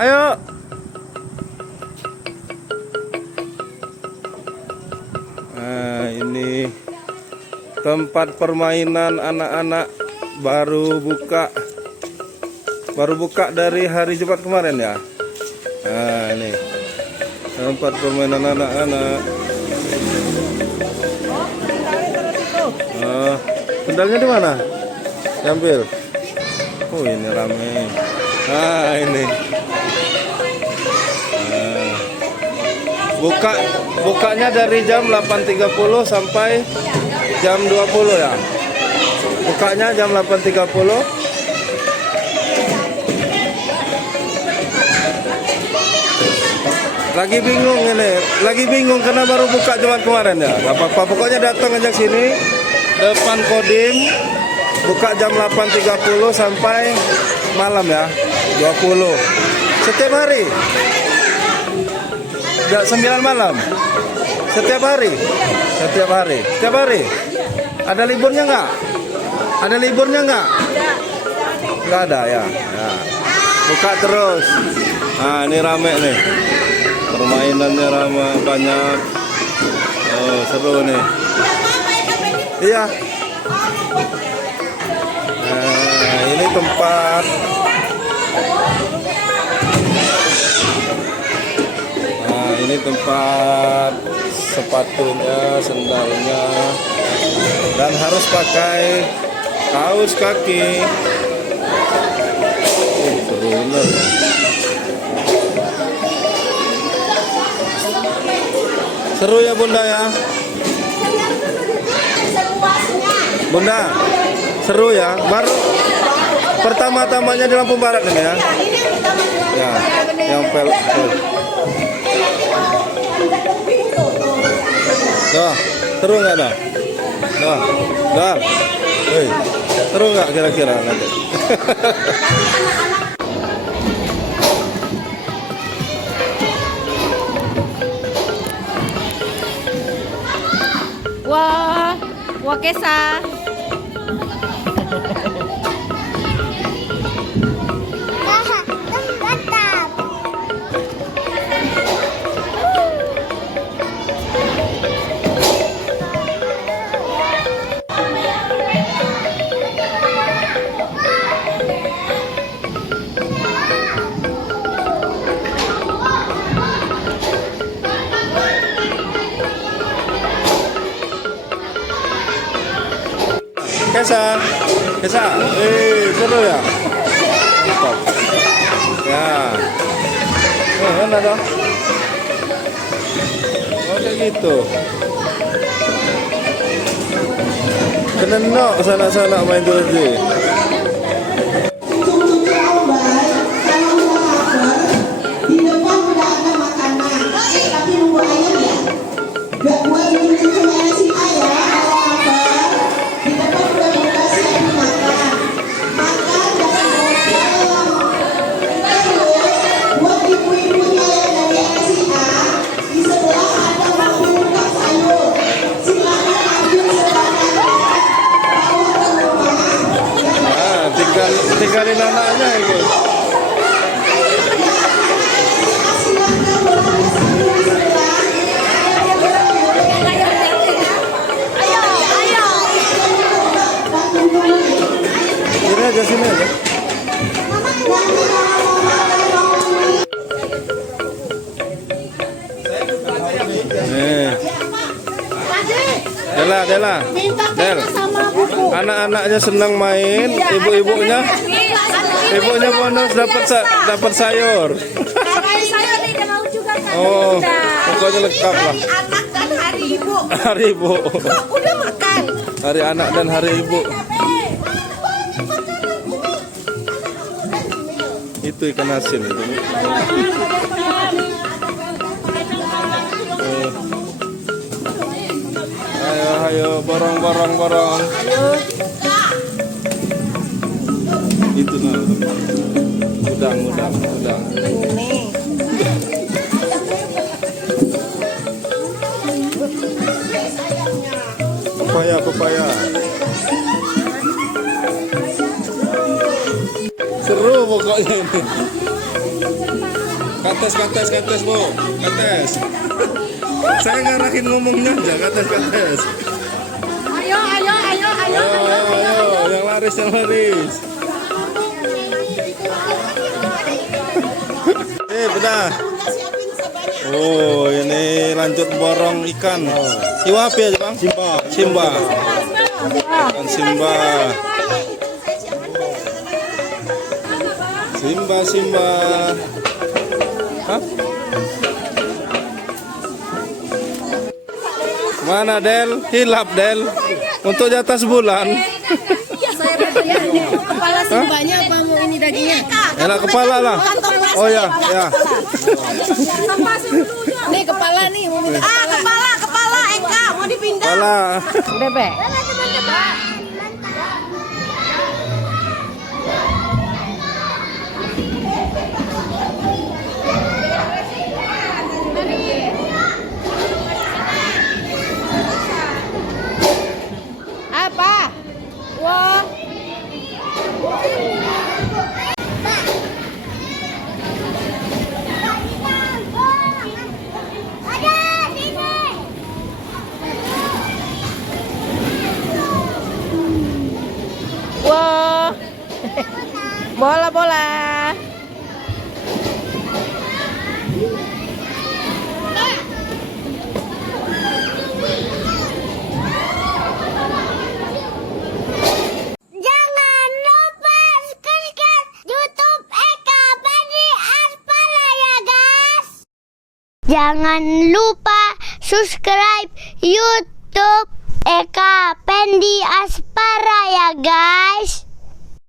Ayo. Nah, ini tempat permainan anak-anak baru buka dari hari Jumat kemarin ya. Nah, ini tempat permainan anak-anak. Sendalnya di mana? Ambil. Oh, ini rame. Nah, ini. Bukanya dari jam 8.30 sampai jam 20 ya. Bukanya jam 8.30. Lagi bingung karena baru buka Jumat kemarin ya. Gak apa-apa, pokoknya datang aja sini depan Kodim. Buka jam 8.30 sampai malam ya, 20. Setiap hari. 9 malam. Setiap hari. Ada liburnya nggak? Nggak ada ya. Nah, buka terus. Nah, ini rame nih. Permainannya ramai, banyak. Oh, seru nih. Iya. Nah, ini tempat. Nah, ini tempat sepatunya, sendalnya, dan harus pakai kaos kaki. Seru bener. Seru ya Bunda ya. Bunda, seru ya. Baru pertama-tamanya di Lampung Barat ini ya. Ya, yang pel. Dah, seru nggak dah? Dah. Hei, seru nggak kira-kira nanti? Wah, Kesa. Kesa, seru ya? Mantap. Ya. Mana dong? Oh, kayak gitu. Kenenok sana-sana main terus deh. Tinggalin anaknya itu. Sini aja. Dela. Anak-anaknya senang main, ibunya bonus dapat sayur. Oh, pokoknya lengkap lah. Anak dan hari ibu. Hari ibu. Udah makan. Hari anak dan hari ibu. Itu ikan asin itu. Ayo, borong. Itu nah, udang. Pepaya. Seru pokoknya ini. Kates bu, kates. Saya ngarahin ngomongnya aja, kates. Ayo, ayo, ayo, ayo. Ayo, yang laris. Bedah. Oh, ini lanjut borong ikan. Iwa apa ya, Bang? Simba. Ikan Simba. Hah? Mana Del? Hilap Del. Untuk di atas bulan. Kepala simbanya apa mau ini dagingnya? Enak kepala lah. Oh ya. Nih kepala nih mau minta Kepala Eka mau dipindah. Kepala. bebek. Apa? Wah. Wah. Bola. Jangan lupa subscribe YouTube Eka Pendi Aspara ya guys. Jangan lupa subscribe YouTube Eka Pendi Aspara ya guys.